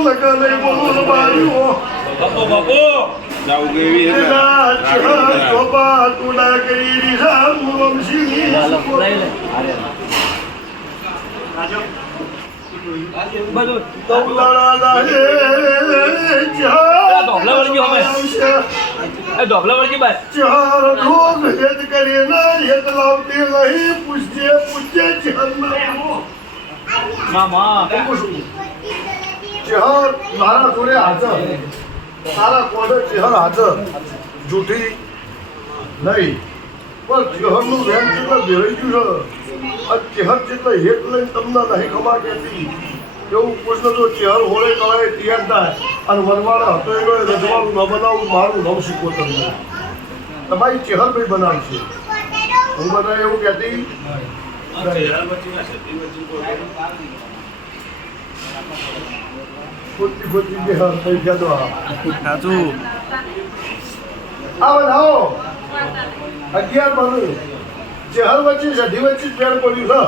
લગને બોલ બારીઓ બાપુ બાપુ જાવું કેવી ચહર ચોપા તુડા કરી પૂછજે ચહરના મામા. ચહર મારા જોડે હાજર. તારા કોડે ચહર હાજર. જૂઠી નહીં. પણ ચહરનું વેમ જેટલા ભેરાઈ ગયું છે આ ચહેર જેટલા હેત લઈને તમને નહીં ખબર કહેતી. એવું કૃષ્ણ જો ચહેર હોળે કળાએ તૈયાર થાય અને વનવાળા હતો એનો રજવાનું ન બનાવું મારું નવ શીખવો તમને. તમારી ચહર ભાઈ બનાવશે. હું બધા એવું કહેતી? ખોટી ખોટી જે હાર થઈ ગયા તો સાચું. આવો આવો. અગિયાર બનું ચહર વચ્ચે સધી વચ્ચે પેર પડ્યું છે.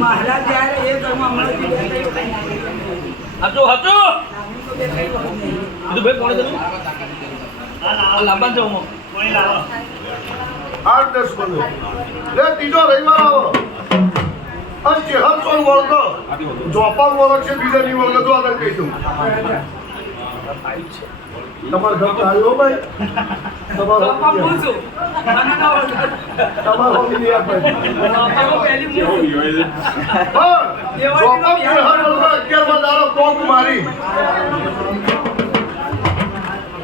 મહારાજ જ્યારે એ ઘરમાં મળતી બે ત્રણ વખત નાખી. હાચું હાચું. હું તો બે ત્રણ વખત નહીં. કીધું ભાઈ કોણ લાંબા છે હું આઠ દસ બંધ લે ત્રીજો રવિવાર આવો અને ચહર પણ વળગો ચોપા વળગશે બીજા ની વળગે તો આગળ કહી દઉં. તમારા ઘર આવ્યો ભાઈ. તમારો. તમારો નહીં આપે પપ્પાનો પહેલી હું છું.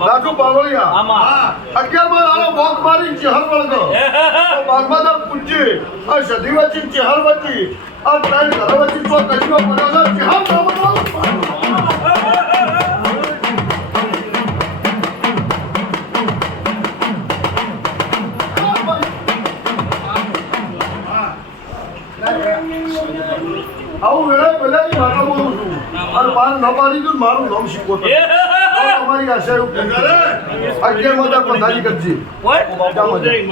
રાજુ બાવળિયા આમાં. અગિયારમાં આનો બોક મારી ચહેર વળગો. બારમા દાર પૂજ્ય. આ સદી વચ્ચે ચહેર વચ્ચે આ ત્રણ ઘર વચ્ચે તો કચરો છે ચહેર બનાવો. આવું વેળા પહેલાની વાતો બોલું છું. અને મારું ન પાડી દઉં મારું નામ શીખવો તમે. તો તમારી આશા એવું પૂરી કરે. અગિયારમાં તાર પથારી